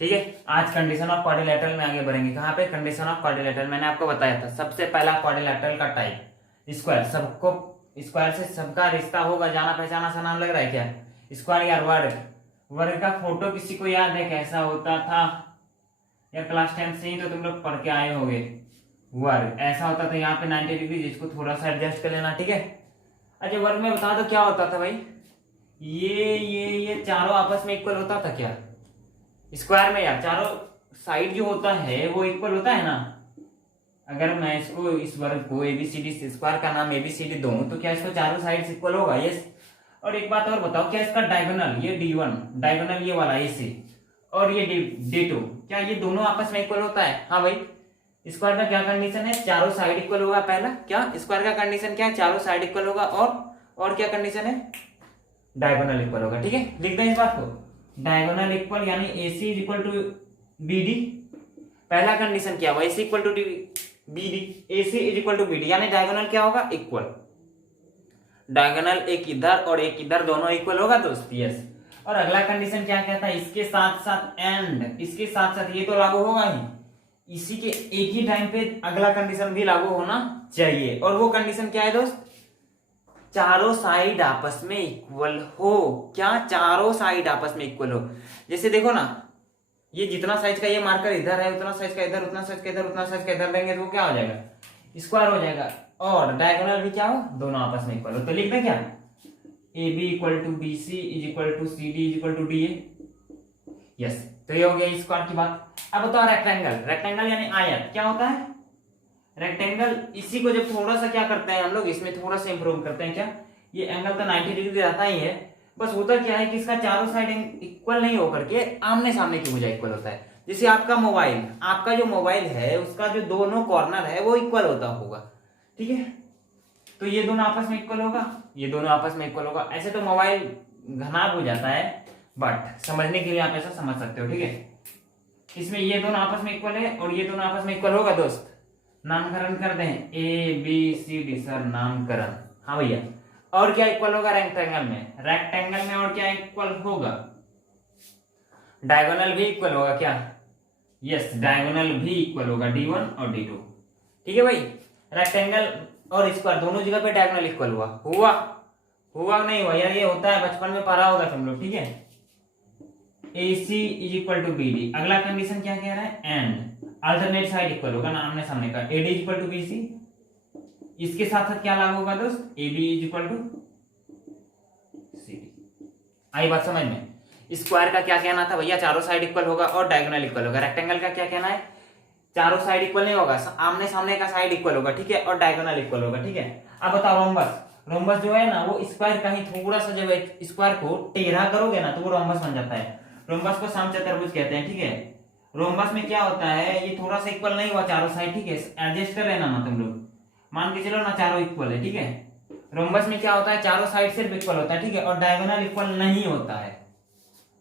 ठीक है। आज कंडीशन ऑफ क्वाड्रिलेटरल में आगे बढ़ेंगे। कहाँ पे? Condition of quadrilateral. मैंने आपको बताया था सबसे पहला क्वाड्रिलेटरल का टाइप स्क्वायर। सबको स्क्वायर से सबका रिश्ता होगा, जाना पहचाना सा नाम लग रहा है क्या? स्क्वायर या वर्ग। वर्ग का फोटो किसी को याद है कैसा होता था? या क्लास 10 से ही तो तुम लोग पढ़ के आए होंगे। वर्ग ऐसा होता था, यहाँ पे 90 डिग्री, जिसको थोड़ा सा एडजस्ट कर लेना। ठीक है। अच्छा, वर्ग में बता दो क्या होता था भाई? ये चारों आपस में इक्वल होता था क्या? स्क्वायर में यार चारों साइड जो होता है वो इक्वल होता है ना। अगर मैं इसको इस वर्ग को एबीसीडी स्क्वायर का नाम एबीसीडी दूं तो क्या इसको चारों साइड इक्वल होगा? यस। और एक बात और बताओ, क्या इसका डायगोनल ये D1 डायगोनल ये वाला AC और ये D2 क्या ये दोनों आपस में इक्वल होता है? हाँ भाई। स्क्वायर का क्या कंडीशन है? चारों साइड इक्वल होगा। पहला क्या स्क्वायर का कंडीशन क्या है? चारों साइड इक्वल होगा। और क्या कंडीशन है? डायगोनल इक्वल होगा। ठीक है, लिख दें इस बात को। डायगोनल इक्वल यानी AC is equal to BD। पहला कंडीशन क्या हुआ? AC equal to BD। AC is equal to BD यानी डायगोनल क्या होगा? इक्वल। डायगोनल एक इधर और एक इधर दोनों इक्वल होगा दोस्त। यस। और अगला कंडीशन क्या कहता है? इसके साथ साथ एंड, इसके साथ साथ ये तो लागू होगा ही, इसी के एक ही टाइम पे अगला कंडीशन भी लागू होना चाहिए। और वो कंडीशन क्या है दोस्त? चारों साइड आपस में इक्वल हो। क्या? चारों साइड आपस में इक्वल हो। जैसे देखो ना, ये जितना साइज का ये मार्कर इधर है, उतना साइज का इधर, उतना साइज का इधर, उतना साइज का इधर लेंगे तो वो क्या हो जाएगा? स्क्वायर हो जाएगा। और डायगोनल भी क्या हो? दोनों आपस में इक्वल हो। तो लिख दें क्या? AB equal to BC is equal to CD is equal to DA। Yes. तो ये हो गया स्क्वायर की बात। अब बताओ रेक्टेंगल। रेक्टेंगल यानी आयत क्या होता है? रेक्टेंगल इसी को जब थोड़ा सा क्या करते हैं हम लोग, इसमें थोड़ा सा इंप्रूव करते हैं। क्या? ये एंगल तो 90 डिग्री रहता ही है, बस होता क्या है कि इसका चारों साइड इक्वल नहीं होकर के आमने सामने की भुजा इक्वल होता है। जैसे आपका जो मोबाइल है उसका जो दोनों कॉर्नर है वो इक्वल होता होगा। ठीक है, तो ये दोनों आपस में इक्वल होगा, ये दोनों आपस में इक्वल होगा। ऐसे तो मोबाइल घना हो जाता है, बट समझने के लिए आप ऐसा समझ सकते हो। ठीक है, इसमें ये दोनों आपस में इक्वल है और ये दोनों आपस में इक्वल होगा दोस्त। नामकरण कर दें ABCD सर, नामकरण। हाँ भैया। और क्या इक्वल होगा रेक्टेंगल में? रेक्टेंगल में और क्या इक्वल होगा? डायगोनल भी इक्वल होगा क्या? यस, डायगोनल भी इक्वल होगा D1 और D2। ठीक है भाई। रेक्टेंगल और स्क्वायर दोनों जगह पे डायगोनल इक्वल हुआ नहीं हुआ यार? ये होता है, बचपन में पढ़ा होगा तुम लोग। ठीक है, AC is equal to BD। अगला कंडीशन क्या कह रहा है? एंड अल्टरनेट साइड इक्वल होगा ना, आमने सामने का। AD is equal to BC। इसके साथ साथ क्या लागू होगा दोस्त? AB is equal to CD। आई बात समझ में? स्क्वायर का क्या कहना था भैया? चारों साइड इक्वल होगा और डायगोनल इक्वल होगा। रेक्टेंगल का क्या कहना है? चारों साइड इक्वल नहीं होगा, आमने सामने का साइड इक्वल होगा। ठीक है, और डायगोनल इक्वल होगा। ठीक है। अब बताओ रोम्बस। रोम्बस जो है ना वो स्क्वायर का ही थोड़ा सा, जब स्क्वायर को टेढ़ा करोगे ना तो वो रोम्बस बन जाता है। रोम्बस को समचतुर्भुज कहते हैं। ठीक है, रोम्बस में क्या होता है, ये थोड़ा सा इक्वल नहीं हुआ चारों साइड। ठीक है, एडजस्ट कर लेना ना तुम लोग, मान के चलो ना चारों इक्वल है। ठीक है, रोम्बस में क्या होता है? चारों साइड सिर्फ इक्वल होता है। ठीक है, और डायगोनल इक्वल नहीं होता है।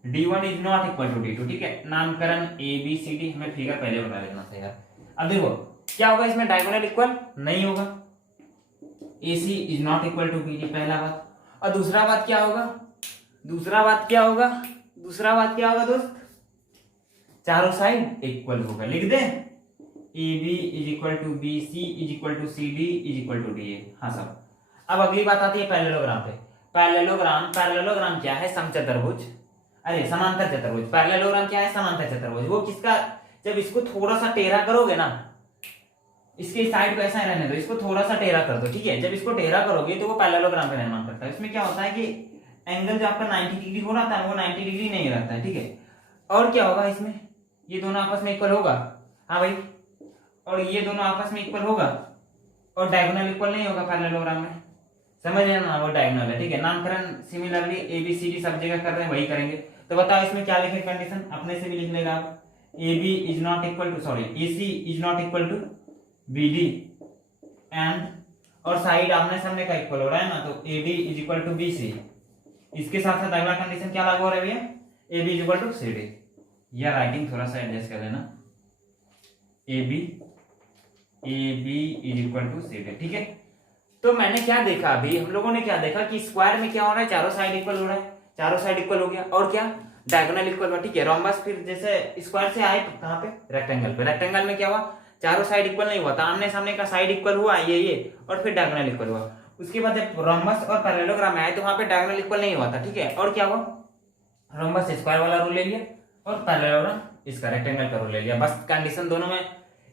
D1 is not equal to D2। ठीक है, नामकरण ABCD। हमें फिगर पहले बता देना था यार। अब देखो क्या होगा इसमें? डायगोनल इक्वल नहीं होगा। AC is not equal to BD, पहला बात। और दूसरा बात क्या होगा? दूसरा बात क्या होगा दोस्त? चारों साइड इक्वल होगा। लिख दे AB is equal to BC is equal to CD is equal to DA। हाँ सब। अब अगली बात आती है पैरेललोग्राम पे। पैरेललोग्राम क्या है? समचतुर्भुज, अरे समांतर चतुर्भुज। पैरेललोग्राम क्या है? समांतर चतुर्भुज। वो किसका? जब इसको थोड़ा सा टेढ़ा करोगे ना, इसके साइड को ऐसा रहने दो, इसको थोड़ा सा टेढ़ा कर दो। ठीक है, जब इसको टेढ़ा करोगे तो वो पैरेललोग्राम का निर्माण करता है। इसमें क्या होता है कि एंगल जो आपका 90 डिग्री हो रहा था वो 90 डिग्री नहीं रहता है। ठीक है, और क्या होगा इसमें? ये दोनों आपस में इक्वल होगा। हाँ भाई, और ये दोनों आपस में इक्वल होगा और डायगोनल इक्वल नहीं होगा पैरेललोग्राम में। समझ लेना वो डायगोनल है। ठीक है, नामकरण सिमिलरली ABCD सब जगह कर रहे हैं, वही करेंगे। तो बताओ इसमें क्या लिखे कंडीशन? अपने से भी लिख लेगा आप। AC is not equal to BD and, और साइड आमने सामने का इक्वल हो रहा है ना, तो AD is equal to BC। इसके साथ साथ अगला कंडीशन क्या लागू हो रहा है भैया? AB is equal to CD। या राइटिंग थोड़ा सा एडजस्ट कर लेना। AB is equal to CD। ठीक है, तो मैंने क्या देखा अभी, हम लोगों ने क्या देखा कि स्क्वायर में क्या हो रहा है? चारों साइड इक्वल हो रहा है, चारों साइड इक्वल हो गया। और क्या? डायगोनल इक्वल हुआ, ठीक है। रोम्बस फिर जैसे स्क्वायर से आए कहाँ पे, रेक्टेंगल पे। रेक्टेंगल में क्या हुआ, चारों साइड इक्वल नहीं हुआ था, आमने सामने का साइड इक्वल हुआ ये और फिर डायगोनल इक्वल हुआ। उसके बाद जब रोम्बस और पैरेललोग्राम में आए तो वहां पे डायगोनल इक्वल नहीं हुआ था, ठीक है। और क्या हुआ, रोम्बस स्क्वायर वाला रूल ले लिया और पैरेललोग्राम इसका रेक्टेंगल का रूल ले लिया। बस कंडीशन दोनों में,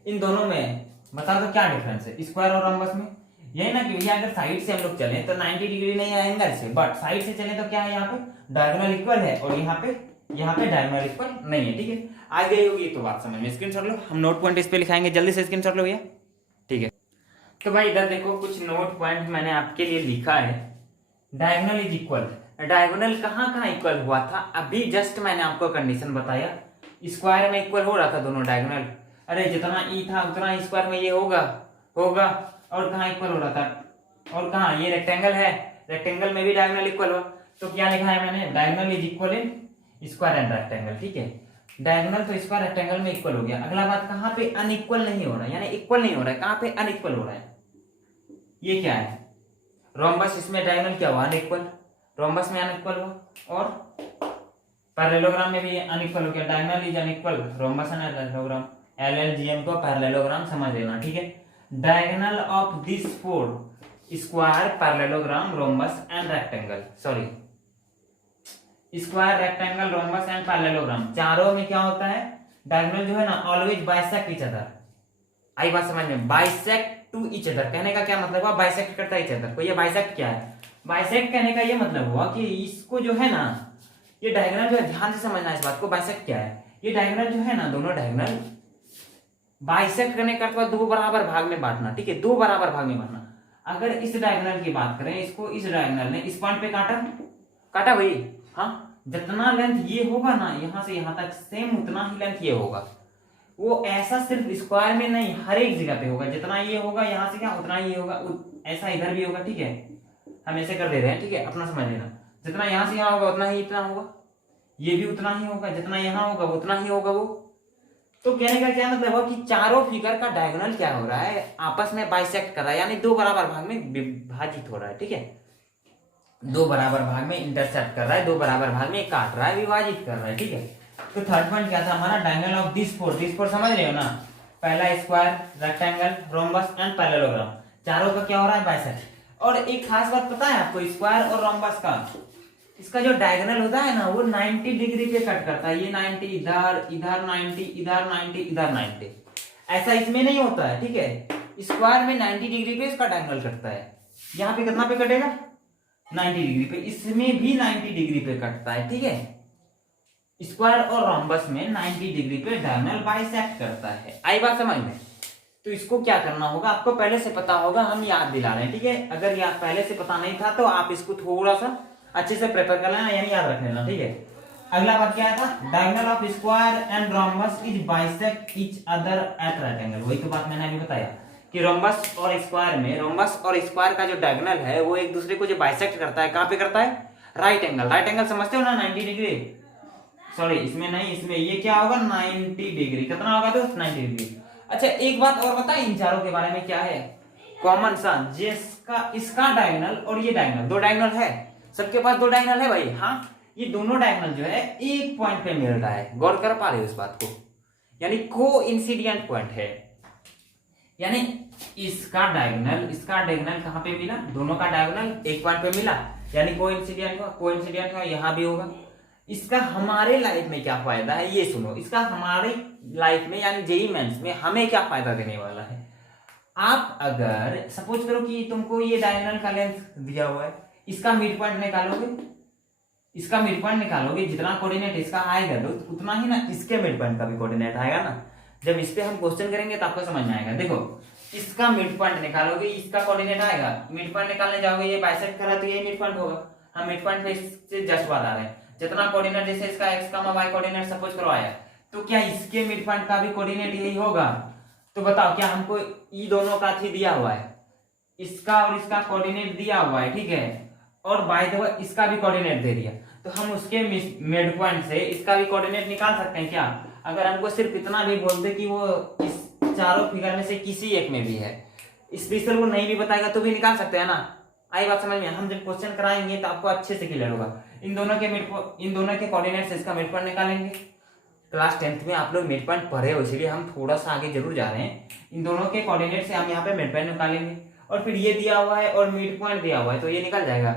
इन दोनों में बता दो क्या डिफरेंस है स्क्वायर और रोम्बस में। यही ना कि भैया अगर साइड से हम लोग चले तो 90 डिग्री नहीं है एंगल से, बट साइड से चले तो क्या है, यहाँ पे डायगोनल इक्वल है और यहाँ पे डायगोनल इक्वल नहीं है, ठीक है। आ गई होगी तो बात समझ में। स्क्रीनशॉट लो, हम नोट पॉइंट इस पे लिखाएंगे, जल्दी से स्क्रीनशॉट लो भैया, ठीक है। तो भाई इधर देखो कुछ नोट पॉइंट मैंने आपके लिए लिखा है। डायगोनल इज इक्वल, डायगोनल कहाँ इक्वल हुआ था, अभी जस्ट मैंने आपको कंडीशन बताया। स्क्वायर में इक्वल हो रहा था दोनों डायगोनल, अरे जितना ई था उतना स्क्वायर में ये होगा। और कहाँ इक्वल हो रहा था, और कहाँ, ये रेक्टेंगल है, रेक्टेंगल में भी डायगोनल इक्वल हुआ। तो क्या लिखा है मैंने, diagonal is equal in square and rectangle, ठीक है। डायगोनल तो स्क्वायर रेक्टेंगल में इक्वल हो गया। अगला बात, कहाँ पे अनइक्वल नहीं हो रहा है, यानी इक्वल नहीं हो रहा है, कहाँ पे अनइक्वल हो रहा है, ये क्या है, रोम्बस, इसमें डायगोनल क्या हुआ, अनइक्वल, रोम्बस में अनइक्वल हुआ और पैरेललोग्राम में भी अनइक्वल हो गया। Diagonal is unequal, rhombus and parallelogram, LLGM को पैरेललोग्राम समझ लेना, ठीक है। Diagonal of this four, square, parallelogram, rhombus and rectangle, sorry square, rectangle, rhombus and parallelogram, चारों में क्या होता है, डायगोनल जो है ना ऑलवेज बाइसेक्ट ईच अदर। आई बात समझ में, बाइसेक्ट टू ईच अदर, कहने का क्या मतलब हुआ, बाइसेक्ट करता है ईच अदर को। ये बाइसेक्ट क्या है, बाइसेक्ट कहने का ये मतलब हुआ कि इसको जो है ना, ये डायगोनल जो है, ध्यान से समझना इस बात को, बाइसेक्ट क्या है, ये डायगोनल जो है ना, दोनों डायगोनल बाइसेक्ट करने का अर्थ दो बराबर भाग में बांटना, ठीक है, दो बराबर भाग में बांटना। अगर इस डायगोनल की बात करें, इसको इस डायगोनल ने इस पॉइंट पे काटा भाई, हाँ, जितना लेंथ ये होगा ना यहां से यहां तक, सेम उतना ही लेंथ ये होगा। वो ऐसा सिर्फ स्क्वायर में नहीं, हर एक जगह पे होगा, जितना ये होगा यहां से क्या उतना ये होगा, ऐसा इधर भी होगा, ठीक है। हम ऐसे कर दे रहे हैं, ठीक है, अपना समझ लेना, जितना यहां से यहां होगा उतना ही इतना होगा, ये भी उतना ही होगा, जितना यहां होगा उतना ही होगा वो। तो कहने का क्या मतलब है कि चारों फिगर का डायगोनल क्या हो रहा है, आपस में बाइसेक्ट कर रहा है, यानी दो बराबर भाग में विभाजित हो रहा है, ठीक है, दो बराबर भाग में इंटरसेप्ट कर रहा है, दो बराबर भाग में काट रहा है, विभाजित कर रहा है, ठीक है। तो थर्ड पॉइंट क्या था हमारा, डायगोनल ऑफ दिस फोर समझ रहे हो ना, पहला square, rectangle, rhombus and parallelogram, चारों का क्या हो रहा है, बाइसेक्ट। और एक खास बात पता है आपको, स्क्वायर और रोम्बस का, इसका जो डायगोनल होता है ना वो 90 डिग्री पे कट करता है, ये 90 इधर, इधर 90, इधर 90, इधर 90, ऐसा इसमें नहीं होता है, ठीक है। स्क्वायर में 90 डिग्री पे इसका डायगोनल कटता है, यहाँ पे कितना पे कटेगा, 90 डिग्री पे, इसमें भी 90 डिग्री पे कटता है, ठीक है। स्क्वायर और रोम्बस में 90 डिग्री पे डायगोनल बाइसेक्ट करता है, आई बात समझ में। तो इसको क्या करना होगा, आपको पहले से पता होगा, हम याद दिला रहे हैं, ठीक है। अगर याद पहले से पता नहीं था तो आप इसको थोड़ा सा अच्छे से प्रिपेयर कर लेना, यानी याद रख लेना, ठीक है। अगला बात क्या था, diagonal of square and rhombus is bisect each other at right angle, वही तो बात मैंने अभी बताया कि रोम्बस और स्क्वायर में, रोम्बस और स्क्वायर का जो डायगोनल है वो एक दूसरे को जो बाइसेक्ट करता है, कहां पे करता है, राइट एंगल। राइट एंगल समझते हो ना, 90 डिग्री, सॉरी इसमें नहीं, इसमें ये क्या होगा 90 डिग्री, कितना होगा दोस्त 90 डिग्री। अच्छा एक बात और बता, इन चारों के बारे में क्या है कॉमन सा, जिसका इसका डायगोनल और ये डायगोनल, दो डायगोनल है, सबके पास दो डायगोनल है भाई, हाँ, ये दोनों डायगोनल जो है एक पॉइंट पे मिल रहा है, गौर कर पा रहे हो इस बात को, यानी को इंसिडेंट पॉइंट है, यानी इसका डायगोनल कहां पे मिला, दोनों का डायगोनल एक पॉइंट पे मिला, यानी को इंसिडेंट हुआ, यहां भी होगा। इसका हमारे लाइफ में क्या फायदा है ये सुनो, इसका हमारे लाइफ में यानी जेईई मेंस में हमें क्या फायदा देने वाला है। आप अगर सपोज करो कि तुमको ये डायगोनल का लेंथ दिया हुआ है, इसका मिड पॉइंट निकालोगे, जितना कोऑर्डिनेट इसका आएगा तो उतना ही ना इसके मिड पॉइंट का भी कोऑर्डिनेट आएगा ना। जब इस पे हम क्वेश्चन करेंगे तो आपको समझ में आएगा। देखो इसका मिड पॉइंट निकालोगे, इसका कोऑर्डिनेट आएगा, मिड पॉइंट निकालने जाओगे, ये बाइसेक्ट कर रहा है तो ये मिड पॉइंट होगा। हम मिड पॉइंट पे इससे जस्ट बात आ रहे हैं, जितना कोऑर्डिनेट जैसे इसका x का y कोऑर्डिनेट सपोज करो आया, तो क्या इसके मिड पॉइंट का भी कोऑर्डिनेट यही होगा। तो बताओ क्या हमको ये दोनों का थी दिया हुआ है, इसका और इसका कोऑर्डिनेट दिया हुआ है, ठीक है, और बाय द वे इसका भी कोऑर्डिनेट दे दिया, तो हम उसके मिड पॉइंट से इसका भी कोऑर्डिनेट निकाल सकते हैं क्या। अगर हमको सिर्फ इतना भी बोल दे कि वो इस चारों फिगर में से किसी एक में भी है, स्पेशल वो नहीं भी बताएगा तो भी निकाल सकते हैं ना। आई बात समझ में। हम जब क्वेश्चन कराएंगे तो आपको अच्छे से क्लियर होगा। इन दोनों के कोऑर्डिनेट से इसका मिड पॉइंट निकालेंगे। क्लास 10th में आप लोग मिड पॉइंट पढ़े हो, इसलिए हम थोड़ा सा आगे जरूर जा रहे हैं। इन दोनों के कोऑर्डिनेट से हम यहाँ पे मिड पॉइंट निकालेंगे और फिर ये दिया हुआ है और मिड पॉइंट दिया हुआ है तो ये निकल जाएगा।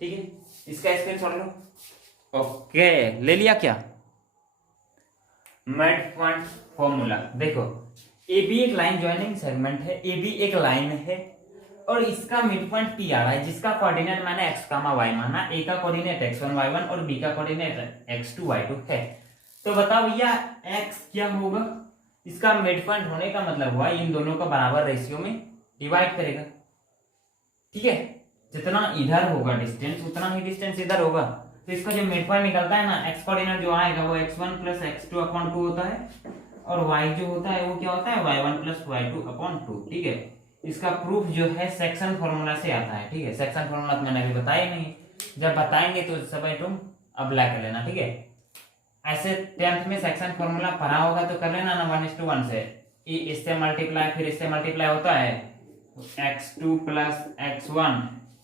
ठीक है, इसका स्क्रीनशॉट लो। ओके, ले लिया क्या मिड पॉइंट फॉर्मूला। देखो ए बी एक लाइन ज्वाइनिंग सेगमेंट है, ए बी एक लाइन है और इसका मिड पॉइंट पी आ रहा है जिसका कोऑर्डिनेट मैंने x, y माना। ए का कोऑर्डिनेट x1 y1 और बी का कोऑर्डिनेट x2 y2 है। तो बताओ भैया x क्या होगा, इसका मिड पॉइंट होने का मतलब हुआ इन दोनों का बराबर रेशियो में डिवाइड करेगा। ठीक है, जितना इधर होगा डिस्टेंस उतना ही डिस्टेंस इधर होगा। तो इसका जो मिड पॉइंट निकलता है ना, x कोऑर्डिनेट जो आएगा वो x1 प्लस x2 अपॉन 2 होता है और y जो होता है वो क्या होता है y1 प्लस y2 अपॉन 2। ठीक है, इसका प्रूफ जो है सेक्शन फॉर्मूला से आता है। ठीक है, सेक्शन फॉर्मूला तो मैंने अभी बताया नहीं, जब बताएंगे तो सब तुम अप्लाई कर लेना। ठीक है, ऐसे 10th में सेक्शन फॉर्मूला पढ़ा होगा तो कर लेना ना 1:1 से। इससे मल्टीप्लाई फिर इससे मल्टीप्लाई होता है x2 plus x1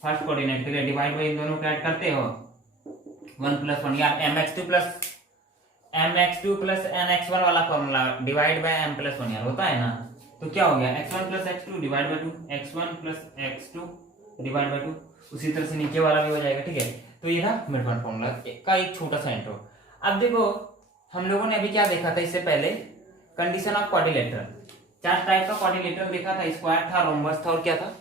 first coordinate के लिए डिवाइड बाई इन दोनों को ऐड करते हो 1 प्लस 1 यार mx2 प्लस nx1 वाला formula divide by m plus 1 यार होता है ना। तो क्या हो गया x1 plus x2 divide by 2, x1 plus x2 divide by 2। उसी तरह से नीचे वाला भी हो जाएगा। ठीक है, तो ये था मिड पॉइंट फॉर्मूला का एक छोटा सा इंट्रो। अब देखो हम लोगों ने अभी क्या देखा था, इससे पहले कंडीशन ऑफ क्वाड्रिलेटरल। 4 टाइप का क्वाड्रिलेटरल देखा था, स्क्वायर था, रोम्बस था और क्या था,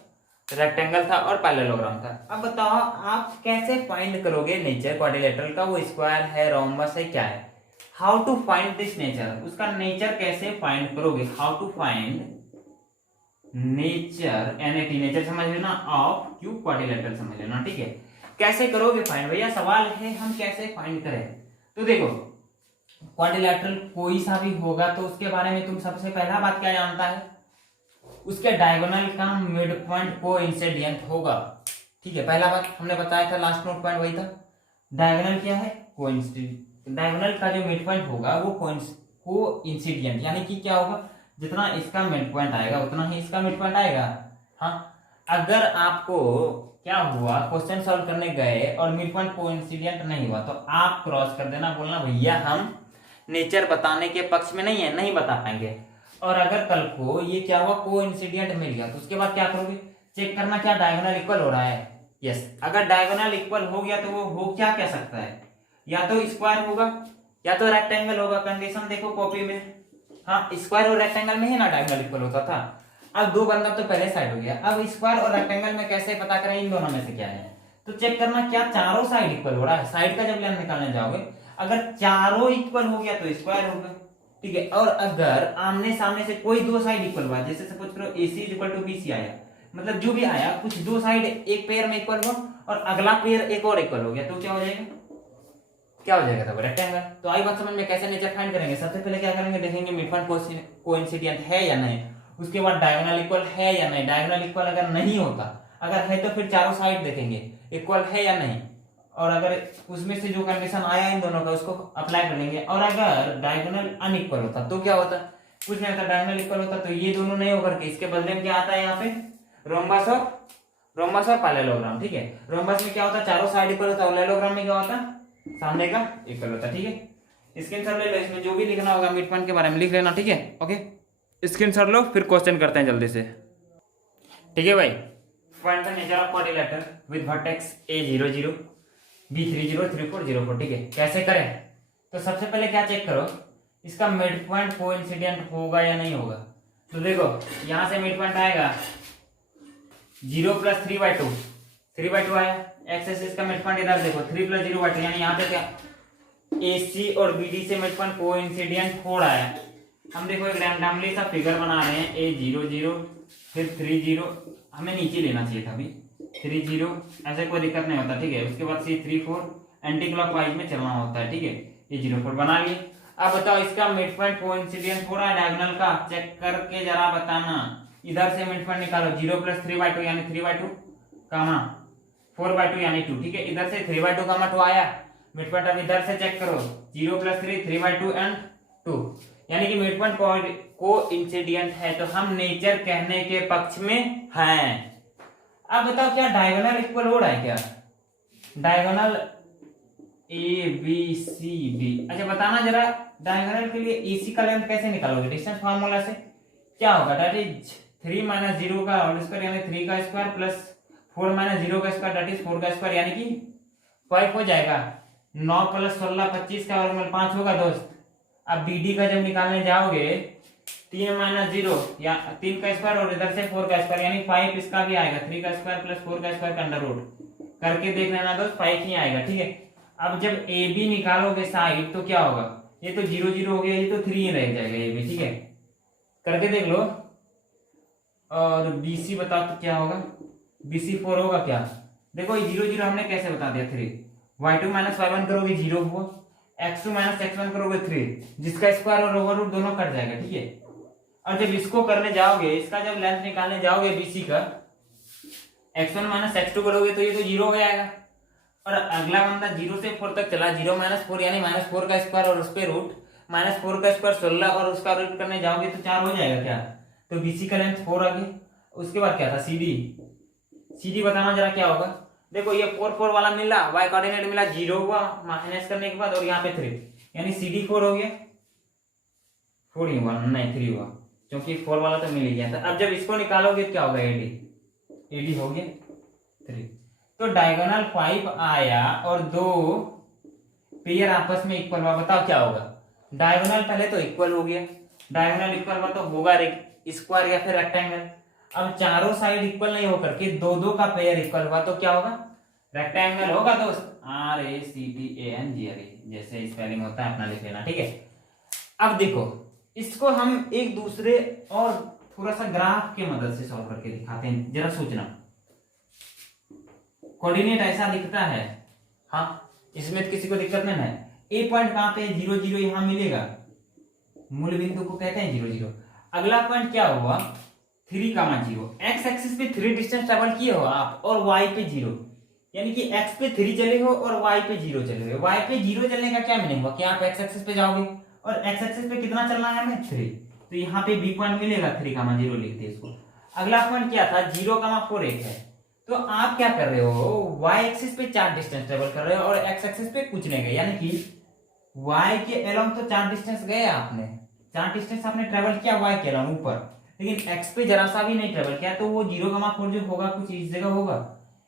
रेक्टेंगल था और पैरेललोग्राम था। अब बताओ आप कैसे फाइंड करोगे नेचर क्वाड्रिलेटरल का, वो स्क्वायर है, रोम्बस है, क्या है। How to find this nature, उसका नेचर कैसे फाइंड करोगे। How to find nature, NAT nature समझ लेना, ऑफ क्यूब क्वाड्रिलेटरल समझ लेना। ठीक है, कैसे करोगे फाइंड, भैया सवाल है हम कैसे फाइंड करें। तो देखो क्वाड्रिलेटरल कोई सा भी होगा तो उसके बारे में तुम सबसे पहला बात क्या जानता है, उसके डायगोनल का मिड पॉइंट कोइंसिडेंट होगा। ठीक है, पहला बात हमने बताया था, लास्ट नोट पॉइंट वही था। डायगोनल क्या है, कोइंसिडेंट। डायगोनल का जो मिड पॉइंट होगा वो कोइंसिडेंट, यानी कि क्या होगा, जितना इसका मिड पॉइंट आएगा उतना ही इसका मिड पॉइंट आएगा। हाँ, अगर आपको क्या हुआ क्वेश्चन सॉल्व करने गए और मिड पॉइंट कोइंसिडेंट नहीं हुआ तो आप क्रॉस कर देना, बोलना भैया हम नेचर बताने के पक्ष में नहीं है, नहीं बता पाएंगे। और अगर कल को ये क्या हुआ कोइंसिडेंट मिल गया तो उसके बाद क्या करोगे, चेक करना क्या डायगोनल इक्वल हो रहा है। यस, अगर डायगोनल इक्वल हो गया तो वो हो क्या कह सकता है, या तो स्क्वायर होगा या तो रेक्टेंगल होगा। कंडीशन देखो कॉपी में, हाँ स्क्वायर और रेक्टेंगल में ही ना डायगोनल इक्वल होता था। अब दो बंदा तो पहले साइड हो गया, अब स्क्वायर और रेक्टेंगल में कैसे पता करें इन दोनों में से क्या है। तो चेक करना क्या चारों साइड इक्वल हो रहा है। साइड का जब लेंथ निकालने जाओगे अगर चारों इक्वल हो गया तो स्क्वायर होगा। ठीक है, और अगर आमने सामने से कोई दो साइड इक्वल हुआ, जैसे सपोज करो AC इक्वल टू BC आया, मतलब जो भी आया कुछ दो साइड एक पेयर में इक्वल हुआ और अगला पेयर एक और इक्वल हो गया तो क्या हो जाएगा, क्या हो जाएगा तब रेक्टेंगल। तो आई बात समझ में, कैसे नेचर फाइंड करेंगे। सबसे पहले क्या करेंगे, देखेंगे मिड पॉइंट कोइंसिडेंट है या नहीं, उसके बाद डायगोनल इक्वल है या नहीं। डायगोनल इक्वल अगर नहीं होता, अगर है तो फिर चारों साइड देखेंगे इक्वल है या नहीं, और अगर उसमें से जो कंडीशन आया इन दोनों का उसको अप्लाई कर लेंगे। और अगर डायगोनल अनइक्वल होता तो क्या होता, कुछ नहीं होता, डायगोनल इक्वल होता तो ये दोनों नहीं होकर के इसके बदले में क्या आता है यहाँ पे रोम्बस और पैरेललोग्राम। ठीक है, रोम्बस में क्या होता है चारों साइड इक्वल होता है, पैरेललोग्राम में क्या होता है सामने का इक्वल होता है। ठीक है, स्क्रीनशॉट ले लो, इसमें जो भी लिखना होगा मिड पॉइंट के बारे में लिख लेना। ठीक है, ओके स्क्रीनशॉट लो, फिर क्वेश्चन करते हैं जल्दी से। ठीक है भाई, find the nature of quadrilateral with vertex A00 B30 34 04। ठीक है, कैसे करें, तो सबसे पहले क्या चेक करो, इसका मिड पॉइंट कोइंसिडेंट होगा या नहीं होगा। तो देखो यहां से मिड पॉइंट आएगा 0 प्लस 3/2, 3/2 आया। एक्स एक्सिस का मिड पॉइंट इधर देखो 3 प्लस 0/2, यानी यहाँ पे क्या AC और BD से मिड पॉइंट कोइंसिडेंट हो रहा है। हम देखो एक रैंडमली सा फिगर बना रहे हैं, A00 फिर 30, हमें नीचे लेना चाहिए था अभी 30, ऐसे कोई दिक्कत नहीं होता। ठीक है, उसके बाद C34 एंटी क्लॉकवाइज में चलना होता है। ठीक है, A04 बना लिए। अब बताओ इसका मिड पॉइंट कोइंसिडेंट हो रहा है डायगोनल का, चेक करके जरा बताना। इधर से मिड पॉइंट निकालो 0 प्लस 3/2 यानी 3/2 कामा 4/2 यानी 2। ठीक है, इधर से 3/2 कामा 2 आया मिड पॉइंट। अब इधर से चेक करो 0 प्लस 3 3/2 एंड 2, यानी कि मिड पॉइंट कोइंसिडेंट है, तो हम नेचर कहने के पक्ष में हैं। अब बताओ क्या डायगोनल इक्वल हो रहा है क्या, diagonal A B C B. अच्छा बताना जरा, डायगोनल के लिए एसी का लेंथ कैसे निकालोगे? डिस्टेंस फार्मूला से क्या होगा, दैट इज 3 माइनस 0 का होल स्क्वायर यानी 3 का स्क्वायर प्लस 4 माइनस 0 का स्क्वायर दैट इज 4 का स्क्वायर यानी कि 5 हो जाएगा। 9 प्लस 16 25 का वर्गमूल 5 होगा दोस्त। अब बीडी का जब निकालने जाओगे 3 माइनस 0 या 3 का स्क्वायर और इधर से 4 का स्क्वायर यानी 5 इसका भी आएगा। 3 का स्क्वायर प्लस 4 का स्क्वायर का अंडर रूट करके देख लेना दोस्त, 5 ही आएगा। ठीक है, अब जब ए बी निकालोगे साइड तो क्या होगा, ये तो 0 0 हो गया, ये तो 3 ही रह जाएगा ए बी। ठीक है, करके देख लो। और बीसी बताओ तो क्या होगा, बीसी 4 होगा क्या? देखो ये 0 0 हमने कैसे बता दिया, 3 y2 माइनस y1 करोगे 0 हुआ, x2 माइनस x1 करोगे 3, जिसका स्क्वायर और ओवर रूट दोनों कट जाएगा। ठीक है, और जब इसको करने जाओगे, इसका जब लेंथ निकालने जाओगे बीसी का, x1 माइनस x2 करोगे तो ये तो 0 हो जाएगा। और अगला बंदा 0 से 4 तक चला, 0 माइनस 4 यानी माइनस 4 का स्क्वायर और उस पे रूट, माइनस 4 का स्क्वायर 16 और उसका रूट करने जाओगे तो 4 हो जाएगा क्या? तो बीसी का लेंथ 4 आ गया। उसके बाद क्या था, सीडी। सीडी बताना जरा क्या होगा। देखो ये 4 4 वाला मिला, y कोऑर्डिनेट मिला, 0 हुआ माइनस करने के बाद, और यहाँ पे 3 यानी सीडी 4 हो गया। 4 ही हुआ, नहीं 3 हुआ, क्योंकि 4 वाला तो मिल ही गया था। अब जब इसको निकालोगे क्या होगा, एडी। एडी हो गया 3। तो डायगोनल 5 आया और दो पेयर आपस में इक्वल हुआ। बताओ क्या होगा, डायगोनल पहले तो इक्वल हो गया, डायगोनल इक्वल हुआ तो होगा स्क्वायर या फिर रेक्टेंगल। अब चारों साइड इक्वल नहीं होकर के दो दो का पेयर इक्वल हुआ तो क्या होगा, रेक्टेंगल होगा दोस्त। RACTANGLE जैसे स्पेलिंग होता है अपना लिख लेना। ठीक है, अब देखो इसको हम एक दूसरे और थोड़ा सा ग्राफ के मदद से सॉल्व करके दिखाते हैं, जरा सोचना। कोऑर्डिनेट ऐसा दिखता है, हाँ इसमें तो किसी को दिक्कत नहीं है। ए पॉइंट कहां पे, 0 0 यहां मिलेगा, मूल बिंदु को कहते हैं 0 0। अगला पॉइंट क्या हुआ, 3 कामा 0। एक्स एक्सिस पे 3 डिस्टेंस ट्रेवल किए हो आप और वाई पे 0, यानी कि एक्स पे 3 चले हो और वाई पे 0 चले हो। वाई पे 0 चलने का क्या मीनिंग हुआ कि आप एक्स एक्सिस पे जाओगे और एक्स एक्सिस पे कितना चलना है हमें, 3। तो यहाँ पे बी पॉइंट मिलेगा, 3 कामा 0 लिखते हैं इसको। अगला पॉइंट क्या था, 0 कामा 4 एक है। तो आप क्या कर रहे हो, वाई एक्सिस पे 4 डिस्टेंस ट्रेवल कर रहे हो और एक्स एक्सिस पे कुछ नहीं गए, यानी कि वाई के अलोंग तो 4 डिस्टेंस गए आपने, 4 डिस्टेंस आपने ट्रेवल किया वाई के अलोंग ऊपर, लेकिन एक्स पे जरा सा भी नहीं ट्रेवल किया। तो वो 0,4 जो होगा कुछ इस जगह होगा,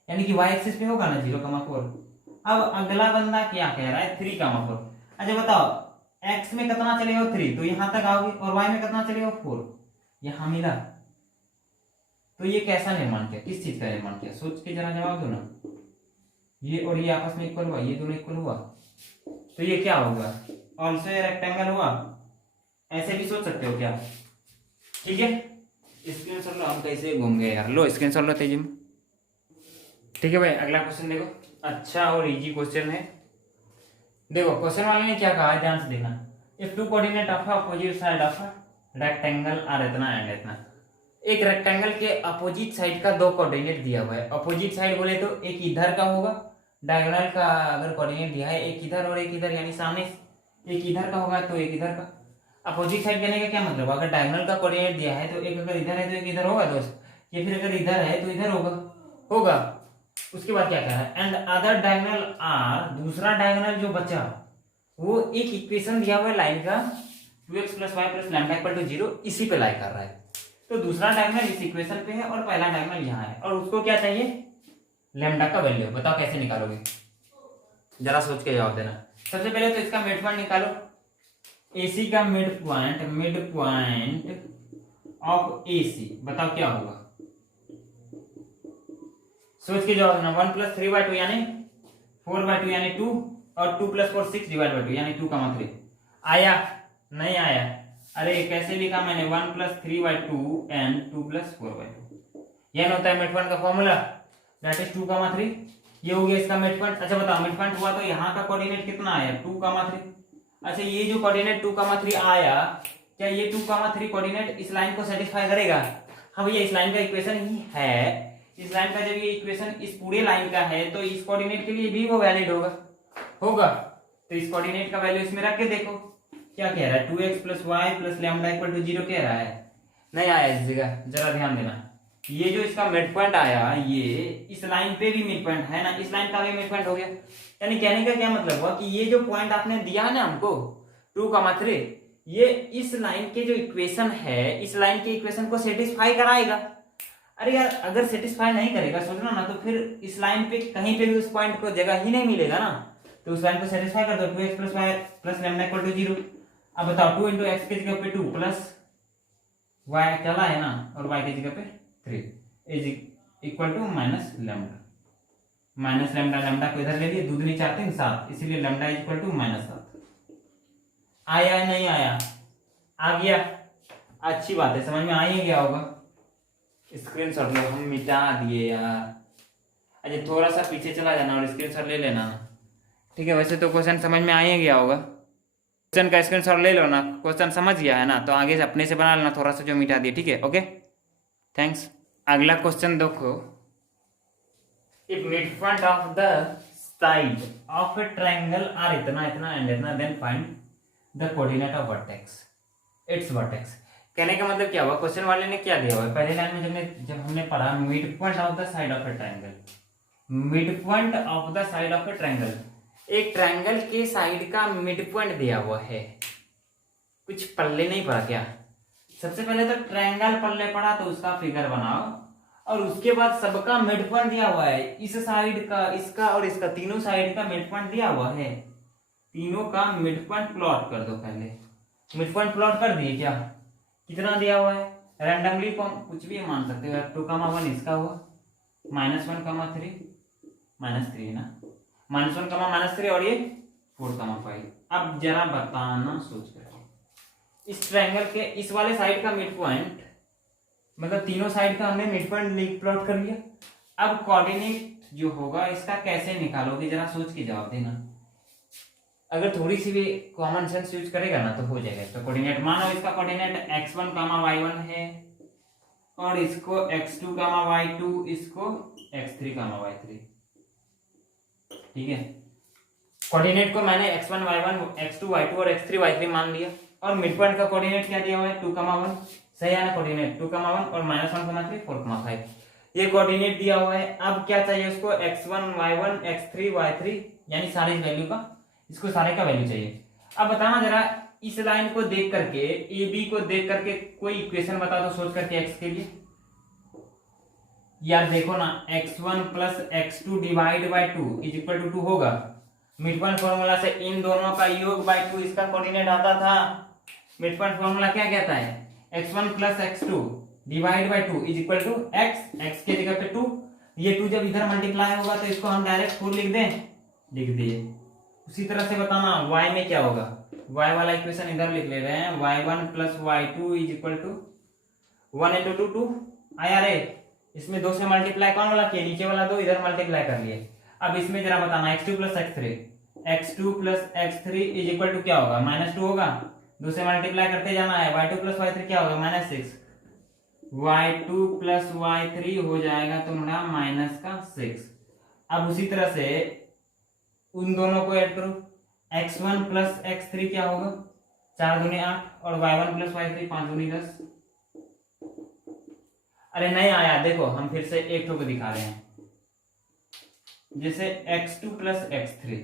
यानी कि वाई एक्सिस पे होगा ना 0,4। अब अगला बंदा क्या कह रहा है, 3,4। अच्छा बताओ एक्स में कितना चले हो 3, तो यहां तक आओगे, और वाई में कितना चले हो 4, यहां मिला। तो ये कैसा निर्माण किया, किस चीज का निर्माण किया, सोच के जरा जवाब दो ना। ये और ये आपस में इक्वल हुआ, ये दोनों इक्वल हुआ, तो ये क्या होगा, ऑल्सो ये रेक्टेंगल हुआ। ऐसे भी सोच सकते हो क्या? ठीक है, स्क्रीनशॉट लो, हम कैसे घूम गए यार। लो स्क्रीनशॉट लो तेजी में। ठीक है भाई, अगला क्वेश्चन देखो, अच्छा और इजी क्वेश्चन है। देखो क्वेश्चन वाले ने क्या कहा है, ध्यान से देखना। If two coordinate of opposite side of rectangle are इतना एंड इतना। एक रेक्टेंगल के अपोजिट साइड का दो कोऑर्डिनेट दिया हुआ है। अपोजिट साइड बोले तो एक इधर का होगा, डायगोनल का अगर कोऑर्डिनेट दिया है एक इधर और एक इधर, यानी सामने एक इधर का होगा तो एक इधर का। अपोजिट साइड कहने का क्या मतलब, अगर डायगोनल का कोऑर्डिनेट दिया है तो एक अगर इधर है तो एक इधर होगा दोस्त, या फिर अगर इधर है तो इधर होगा। उसके बाद क्या कह रहा है, एंड अदर डायगोनल आर, दूसरा डायगोनल जो बचा वो एक इक्वेशन दिया हुआ है लाइन का 2x + y + λ = 0, इसी पे लाई कर रहा है। तो दूसरा डायगोनल इस इक्वेशन पे है और पहला डायगोनल यहाँ है, और उसको क्या चाहिए, लैम्डा का वैल्यू। बताओ कैसे निकालोगे, जरा सोच के जवाब देना। सबसे पहले तो इसका मिड पॉइंट निकालो, AC का मिड पॉइंट ऑफ AC बताओ क्या होगा, सोच के जवाब देना। 1 + 3/2 यानी 4/2 यानी 2, और 2 + 4 6 / 2 यानी 2,3। आया नहीं आया, अरे कैसे लिखा मैंने, 1 + 3/2 एंड 2 + 4/2, यह होता है मिड पॉइंट का फॉर्मूला, दैट इज 2,3। ये हो गया इसका मिड पॉइंट। अच्छा बताओ मिड पॉइंट हुआ तो यहाँ का कोऑर्डिनेट कितना आया, 2,3। अच्छा ये जो कोऑर्डिनेट 2,3 आया, क्या ये 2,3 कोऑर्डिनेट इस लाइन को सेटिस्फाई करेगा? हाँ भैया, इस लाइन का इक्वेशन ही है। इस लाइन का जब ये इक्वेशन इस पूरे लाइन का है तो इस कोऑर्डिनेट के लिए भी वो वैलिड होगा। तो इस कोऑर्डिनेट का वैल्यू इसमें रख के देखो क्या कह रहा है, 2x + y + λ = 0 कह रहा है, नहीं आया इस जगह, जरा ध्यान देना। ये जो इसका मिड पॉइंट आया, ये इस लाइन पे भी मिड पॉइंट है ना, इस लाइन का भी मिड पॉइंट हो गया। यानी कहने का क्या मतलब हुआ कि ये जो पॉइंट आपने दिया है ना हमको 2,3, ये इस लाइन के जो इक्वेशन है, इस लाइन के इक्वेशन को सेटिस्फाई कराएगा। अरे यार अगर सेटिस्फाई नहीं करेगा सोचना ना, तो फिर इस लाइन पे कहीं पे भी उस पॉइंट को जगह ही नहीं मिलेगा ना। तो उस लाइन को सेटिस्फाई कर दो, 2x + y + λ = 0। अब बताओ 2 × x की जगह पे 2 प्लस y चला है ना, और y की जगह पे 3 is equal to minus lambda. Minus lambda, lambda को इधर ले लिए, 2 दूनी 4 3 7, इसीलिए लैम्डा इज इक्वल टू -7। आया नहीं आया? आ गया। अच्छी बात है, समझ में आ ही गया होगा। स्क्रीनशॉट लो, हम मिटा दिए यार। अच्छा थोड़ा सा पीछे चला जाना और स्क्रीनशॉट ले लेना, ठीक है। वैसे तो क्वेश्चन समझ में आ ही गया होगा, क्वेश्चन का स्क्रीनशॉट ले लो ना। क्वेश्चन समझ गया है ना, तो आगे से अपने से बना लेना थोड़ा सा जो मिटा दिए, ठीक है। Okay thanks. अगला क्वेश्चन देखो, if mid point of the side of a triangle are इतना इतना एंड इतना, then find the coordinate of vertex, it's vertex. कहने का मतलब क्या हुआ, क्वेश्चन वाले ने क्या दिया हुआ है पहले लाइन में जब हमने पढ़ा, mid point of the side of a triangle. Mid point of the side of a triangle, एक ट्रायंगल के साइड का मिड पॉइंट दिया हुआ है। कुछ पल्ले नहीं पड़ा क्या? सबसे पहले तो ट्रायंगल पल्ले पड़ा तो उसका फिगर बनाओ, और उसके बाद सबका मिड पॉइंट दिया हुआ है। इस साइड का, इसका और इसका, तीनों साइड का मिड पॉइंट दिया हुआ है। तीनों का मिड पॉइंट प्लॉट कर दो। पहले मिड पॉइंट प्लॉट कर दिए क्या? कितना दिया हुआ है? रैंडमली कुछ भी मान सकते हो। 2,1 इसका हुआ, -1, -3 ना, -1, -3, और ये 4,5। अब जरा बताना सोच कर, इस ट्रायंगल के इस वाले साइड का मिड पॉइंट, मतलब तीनों साइड का हमने मिड पॉइंट प्लॉट कर लिया। अब कोऑर्डिनेट जो होगा इसका कैसे निकालोगे, जरा सोच के जवाब देना। अगर थोड़ी सी भी कॉमन सेंस यूज करेगा ना तो हो जाएगा। इसका कोऑर्डिनेट मानो, इसका कोऑर्डिनेट x1, y1 है, और इसको x2, y2, इसको x3, y3, ठीक है। कोऑर्डिनेट को मैंने x1, y1, x2, y2 और x3, y3 मान लिया। और मिड पॉइंट का कोऑर्डिनेट क्या दिया हुआ है? 2,1, सही है ना कोऑर्डिनेट? 2,1 और -1, 3, 4,5 ये कोऑर्डिनेट दिया हुआ है। अब क्या चाहिए उसको? x1, y1, x3, y3, यानी सारे वैल्यू का, इसको सारे का वैल्यू चाहिए। अब बताना जरा, इस लाइन को देख करके, ए बी को देख करके कोई इक्वेशन बता दो सोच करके x के लिए। यार देखो ना, x1 + x2 divide by 2 is equal to 2 होगा। मिड पॉइंट फॉर्मूला से इन दोनों का योग बाय 2 इसका कोऑर्डिनेट आता था। मिड पॉइंट फॉर्मूला क्या कहता है? x1 + x2 divide by 2 is equal to x के जगह पे 2। ये 2 जब इधर मल्टीप्लाई होगा तो इसको हम डायरेक्ट 4 लिख दें, लिख दिए। उसी तरह से बताना y में क्या होगा। y वाला इक्वेशन इधर लिख ले रहे हैं, y1 + y2 is equal to 1 × 2 2 आया रे। इसमें 2 से मल्टीप्लाई कौन वाला किया? नीचे वाला 2 इधर मल्टीप्लाई कर लिए। अब इसमें जरा बताना x2 + x3 is equal to क्या होगा? -2 होगा। 2 से मल्टीप्लाई करते जाना है। y2 + y3 क्या होगा? -6। y2 + y3 हो जाएगा तुम्हारा -6। अब उसी तरह से उन दोनों को ऐड करो। x1 + x3 क्या होगा? 4 दूनी 8, और y1 + y3 5 दूनी 10। अरे नहीं आया, देखो हम फिर से एक ठोक दिखा रहे हैं। जैसे x2 + x3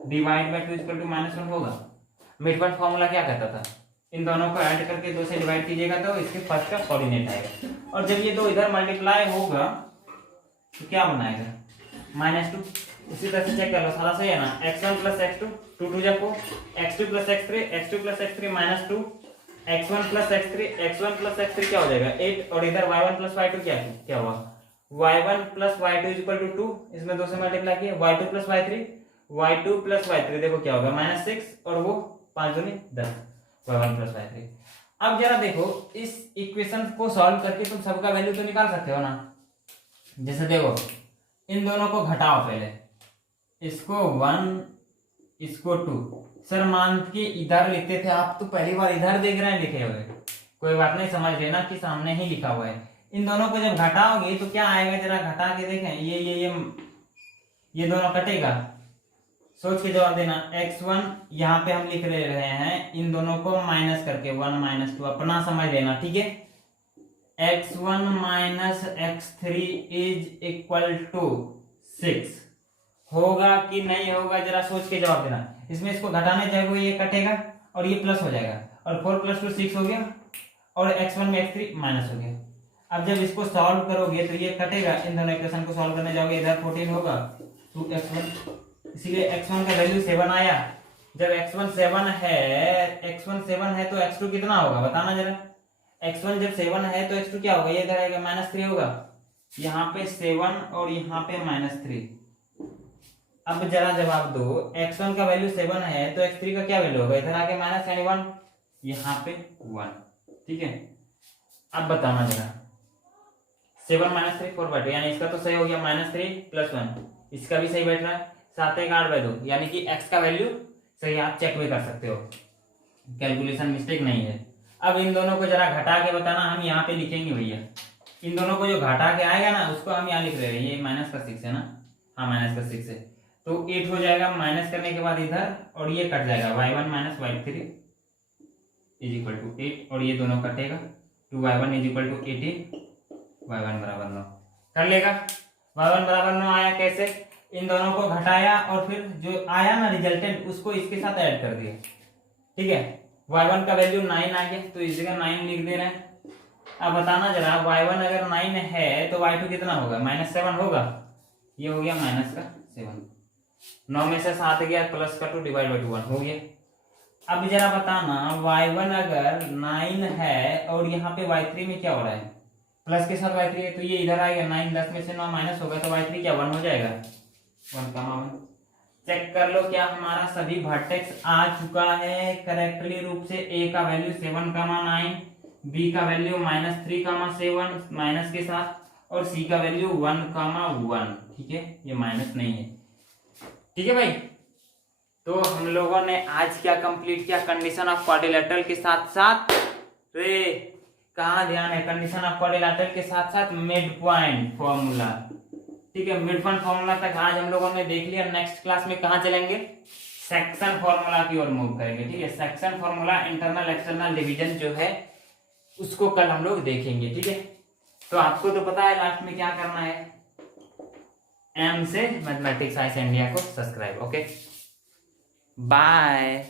divide by 2 equal to -1 होगा। मिड पॉइंट फॉर्मूला क्या कहता था? इन दोनों को ऐड करके 2 से डिवाइड कीजिएगा तो इसके फर्स्ट का कोऑर्डिनेट आएगा। और जब ये 2 इधर मल्टीप्लाई होगा तो क्या बनाएगा? -2। उसी तरह से चेक कर लो, सारा सही है ना। x1 + x2 2 2 जा 4, x2 + x3 -2, x1 + x3 क्या हो जाएगा? 8, और इधर y1 + y2 क्या हुआ? y1 + y2 is equal to 2, इसमें 2 से मल्टीप्लाई किया। y2 + y3 देखो क्या होगा? -6, और वो 5 दूनी 10, y1 + y3। अब जरा देखो, इस इक्वेशन को सॉल्व करके तुम सबका वैल्यू तो निकाल सकते हो ना। जैसे देखो, इन दोनों को घटाओ पहले, इसको 1, इसको 2। सर मान के इधर लिखते थे, आप तो पहली बार इधर देख रहे हैं लिखे हुए। कोई बात नहीं, समझ लेना कि सामने ही लिखा हुआ है। इन दोनों को जब घटाओगे तो क्या आएगा? जरा घटा के देखें। ये दोनों कटेगा। सोच के जवाब देना। x1 यहाँ पे हम लिख रहे हैं, इन दोनों को माइनस करके 1 - 2 अपना समझ लेना, ठीक है। x1 - x3 is equal to 6 होगा कि नहीं होगा जरा सोच के जवाब देना। इसमें इसको घटाने जाएगा ये कटेगा और ये प्लस हो जाएगा और 4 + 2 6 हो गया और x1 में x3 माइनस हो गया। अब जब इसको सॉल्व करोगे तो ये कटेगा, इन दोनों इक्वेशन को सॉल्व करने जाओगे, इधर 14 होगा 2x1, इसीलिए x1 का वैल्यू 7 आया। जब x1 7 है तो x2 कितना होगा बताना जरा। x1 जब 7 है तो x2 क्या होगा, ये इधर आएगा -3 होगा, यहाँ पे 7 और यहाँ पे -3। अब जरा जवाब दो, x1 का वैल्यू 7 है तो x3 का क्या वैल्यू होगा, इधर आके माइनस यानी 1, यहाँ पे 1। ठीक है, अब बताना जरा 7 - 3 4/2 यानी इसका तो सही हो गया, -3 + 1 इसका भी सही बैठ रहा है, 7 × 8/2 यानी कि x का वैल्यू सही, आप चेक भी कर सकते हो, कैलकुलेशन मिस्टेक नहीं है। अब इन दोनों को जरा घटा के बताना, हम यहाँ पे लिखेंगे भैया, इन दोनों को जो घटा के आएगा ना उसको हम यहाँ लिख रहे हैं, ये -6 है ना, हाँ -6 है तो 8 हो जाएगा, माइनस करने के बाद इधर और ये कट जाएगा, y1 - y3 = 8 और ये दोनों कटेगा, 2y1 = 18, y1 = 9 कर लेगा। y1 = 9 आया कैसे, इन दोनों को घटाया और फिर जो आया ना रिजल्टेंट उसको इसके साथ ऐड कर दिया। ठीक है, y1 का वैल्यू 9 आ गया तो इस जगह 9 लिख दे रहे हैं। अब बताना जरा y1 अगर 9 है तो y2 कितना होगा, -7 होगा, ये हो गया -7, 9 में से 7 गया, प्लस का 2 / 1 हो गया। अब जरा बताना y1 अगर 9 है और यहाँ पे y3 में क्या हो रहा है, प्लस के साथ y3 है तो ये इधर आएगा, 9 10 में से 9 माइनस होगा तो y3 क्या 1 हो जाएगा, 1, चेक कर लो क्या हमारा सभी वर्टेक्स आ चुका है करेक्टली रूप से। a का वैल्यू 7, 9, b का वैल्यू -3, 7 माइनस के साथ और c का वैल्यू 1, 1। ठीक है, ये माइनस नहीं है। ठीक है भाई, तो हम लोगों ने आज क्या कंप्लीट किया, कंडीशन ऑफ क्वाड्रिलेटरल के साथ साथ, रे कहाँ ध्यान है, कंडीशन ऑफ क्वाड्रिलेटरल के साथ साथ मिड पॉइंट फॉर्मूला। ठीक है, मिड पॉइंट फॉर्मूला तक आज हम लोगों ने देख लिया। नेक्स्ट क्लास में कहाँ चलेंगे, सेक्शन फॉर्मूला की ओर मूव करेंगे। ठीक है, section formula, internal external division जो है उसको कल हम लोग देखेंगे। ठीक है, तो आपको तो पता है लास्ट में क्या करना है, एम से मैथमेटिक्स आइस इंडिया को सब्सक्राइब। Okay, bye.